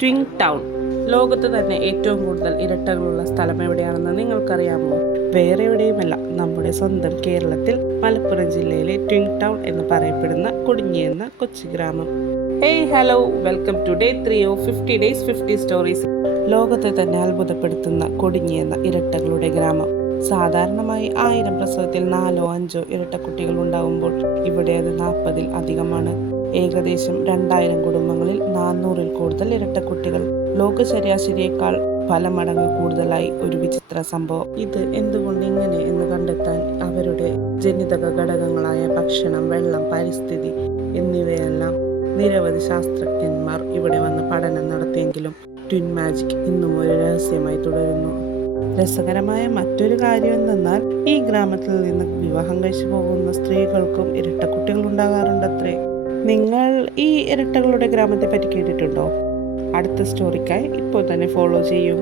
Twin town. ലോകത്ത് തന്നെ ഏറ്റവും കൂടുതൽ ഇരട്ടകളുള്ള സ്ഥലം എവിടെയാണെന്ന് നിങ്ങൾക്കറിയാമോ? വേറെ എവിടെയുമല്ല, നമ്മുടെ സ്വന്തം കേരളത്തിൽ മലപ്പുറം ജില്ലയിലെ ട്വിൻ ടൗൺ എന്ന് പറയപ്പെടുന്ന കൊടിഞ്ഞി എന്ന കൊച്ചു ഗ്രാമം. Hey hello, welcome to day 3 of 50 days 50 stories. ലോകത്തെ തന്നെ അത്ഭുതപ്പെടുത്തുന്ന കൊടിഞ്ഞി എന്ന ഇരട്ടകളുടെ ഗ്രാമം. സാധാരണമായി 1000 പ്രസവത്തിൽ 4-5 ഇരട്ടക്കുട്ടികൾ ഉണ്ടാകുമ്പോൾ ഇവിടെ അത് 40-ൽ അധികമാണ്. ഏകദേശം 2000 കുടുംബങ്ങളിൽ 400-ൽ കൂടുതൽ ഇരട്ടക്കുട്ടികൾ. ലോക ശരാശരിയേക്കാൾ പല മടങ്ങ് കൂടുതലായി ഒരു വിചിത്ര സംഭവം. ഇത് എന്തുകൊണ്ട് ഇങ്ങനെ എന്ന് കണ്ടെത്താൻ അവരുടെ ജനിതക ഘടകങ്ങളായ ഭക്ഷണം, വെള്ളം, പരിസ്ഥിതി എന്നിവയെല്ലാം നിരവധി ശാസ്ത്രജ്ഞന്മാർ ഇവിടെ വന്ന് പഠനം നടത്തിയെങ്കിലും ട്വിൻ മാജിക് ഇന്നും ഒരു രഹസ്യമായി തുടരുന്നു. രസകരമായ മറ്റൊരു കാര്യം എന്തെന്നാൽ ഈ ഗ്രാമത്തിൽ നിന്ന് വിവാഹം കഴിച്ചു പോകുന്ന സ്ത്രീകൾക്കും ഇരട്ടക്കുട്ടികൾ ഉണ്ടാകാറുണ്ടത്രേ. നിങ്ങൾ ഈ ഇരട്ടകളുടെ ഗ്രാമത്തെ പറ്റി കേട്ടിട്ടുണ്ടോ? അടുത്ത സ്റ്റോറിക്കായി ഇപ്പോൾ തന്നെ ഫോളോ ചെയ്യൂ.